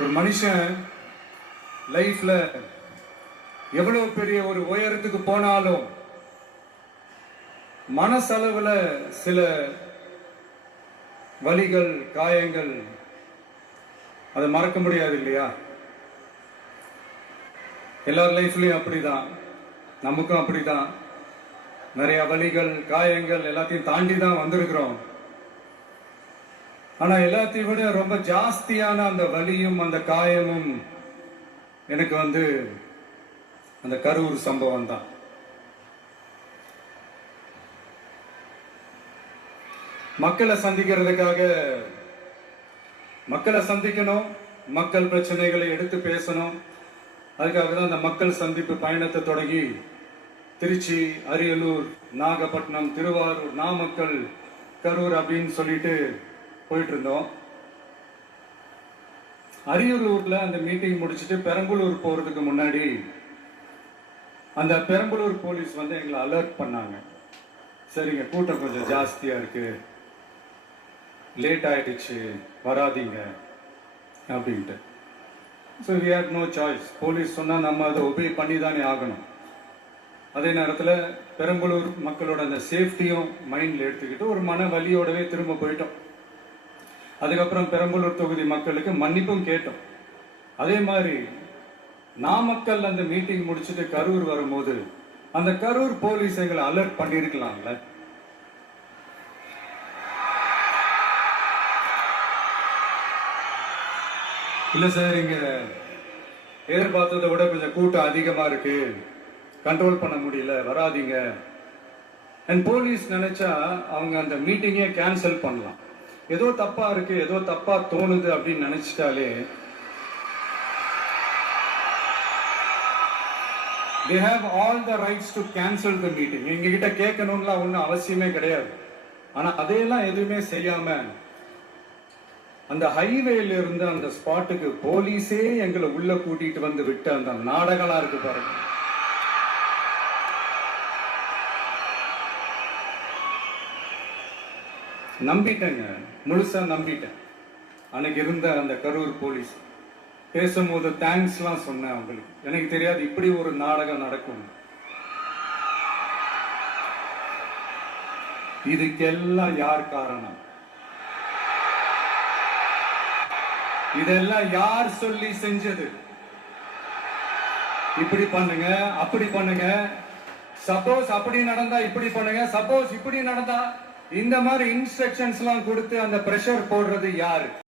ஒரு மனுஷன் லைஃப்ல எவ்வளவு பெரிய ஒரு உயரத்துக்கு போனாலும் மனசளவுல சில வலிகள், காயங்கள் அதை மறக்க முடியாது இல்லையா? எல்லார் லைஃப்லயும் அப்படிதான், நமக்கும் அப்படிதான். நிறைய வலிகள், காயங்கள் எல்லாத்தையும் தாண்டி தான் வந்திருக்கிறோம். ஆனா எல்லாத்தையும் விட ரொம்ப ஜாஸ்தியான அந்த வலியும் அந்த காயமும் எனக்கு அந்த கரூர் சம்பவம் தான். மக்களை சந்திக்கணும், மக்கள் பிரச்சனைகளை எடுத்து பேசணும். அதுக்காக தான் அந்த மக்கள் சந்திப்பு பயணத்தை தொடங்கி திருச்சி, அரியலூர், நாகப்பட்டினம், திருவாரூர், நாமக்கல், கரூர் அப்படின்னு சொல்லிட்டு போயிட்டு இருந்தோம். அரியலூர்ல அந்த மீட்டிங் முடிச்சுட்டு பெரம்பலூர் போறதுக்கு முன்னாடி அந்த பெரம்பலூர் போலீஸ் எங்களை அலர்ட் பண்ணாங்க. சரிங்க, கூட்டம் கொஞ்சம் ஜாஸ்தியா இருக்கு, லேட் ஆயிடுச்சு, வராதீங்க அப்படின்ட்டு. So we had no choice. Police சொன்னா நம்ம அதை ஒபே பண்ணி தானே ஆகணும். அதே நேரத்தில் பெரம்பலூர் மக்களோட அந்த சேஃப்டியும் மைண்ட்ல எடுத்துக்கிட்டு ஒரு மன வலியோடவே திரும்ப போயிட்டோம். அதுக்கப்புறம் பெரம்பலூர் தொகுதி மக்களுக்கு மன்னிப்பும் கேட்டோம். அதே மாதிரி நாமக்கல் அந்த மீட்டிங் முடிச்சுட்டு கரூர் வரும்போது அந்த கரூர் போலீஸ் எங்களை அலர்ட் பண்ணிருக்கலாம்ல. இல்ல சார், இங்க எதிர்பார்த்ததை விட கொஞ்சம் கூட்டம் அதிகமா இருக்கு, கண்ட்ரோல் பண்ண முடியல, வராதீங்க. அண்ட் போலீஸ் நினைச்சா அவங்க அந்த மீட்டிங்கே கேன்சல் பண்ணலாம். ஏதோ தப்பா இருக்கு, ஏதோ தப்பா தோணுது அப்படின்னு நினைச்சிட்டாலே they have all the rights to cancel the meeting. எங்ககிட்ட கேட்கணும்லாம் ஒன்றும் அவசியமே கிடையாது. ஆனா அதையெல்லாம் எதுவுமே செய்யாம அந்த ஹைவேல இருந்து அந்த ஸ்பாட்டுக்கு போலீஸே எங்களை உள்ள கூட்டிட்டு வந்து விட்டு அந்த நாடகம்லாம் இருக்கு பாருங்க. நம்பிட்டேங்க, முழுசா நம்பிட்டேன். அன்னைக்கு இருந்த அந்த கரூர் போலீஸ் பேசும்போது தேங்க்ஸ்லாம் சொன்னேன் அவங்களுக்கு. எனக்கு தெரியாது இப்படி ஒரு நாடகம் நடக்கும். இதுக்கெல்லாம் யார் காரணம்? இதெல்லாம் யார் சொல்லி செஞ்சது? இப்படி பண்ணுங்க, அப்படி பண்ணுங்க, சப்போஸ் அப்படி நடந்தா இப்படி பண்ணுங்க, சப்போஸ் இப்படி நடந்தா இந்த மாதிரி இன்ஸ்ட்ரக்ஷன்ஸ் எல்லாம் கொடுத்து அந்த பிரஷர் போடுறது யாரு?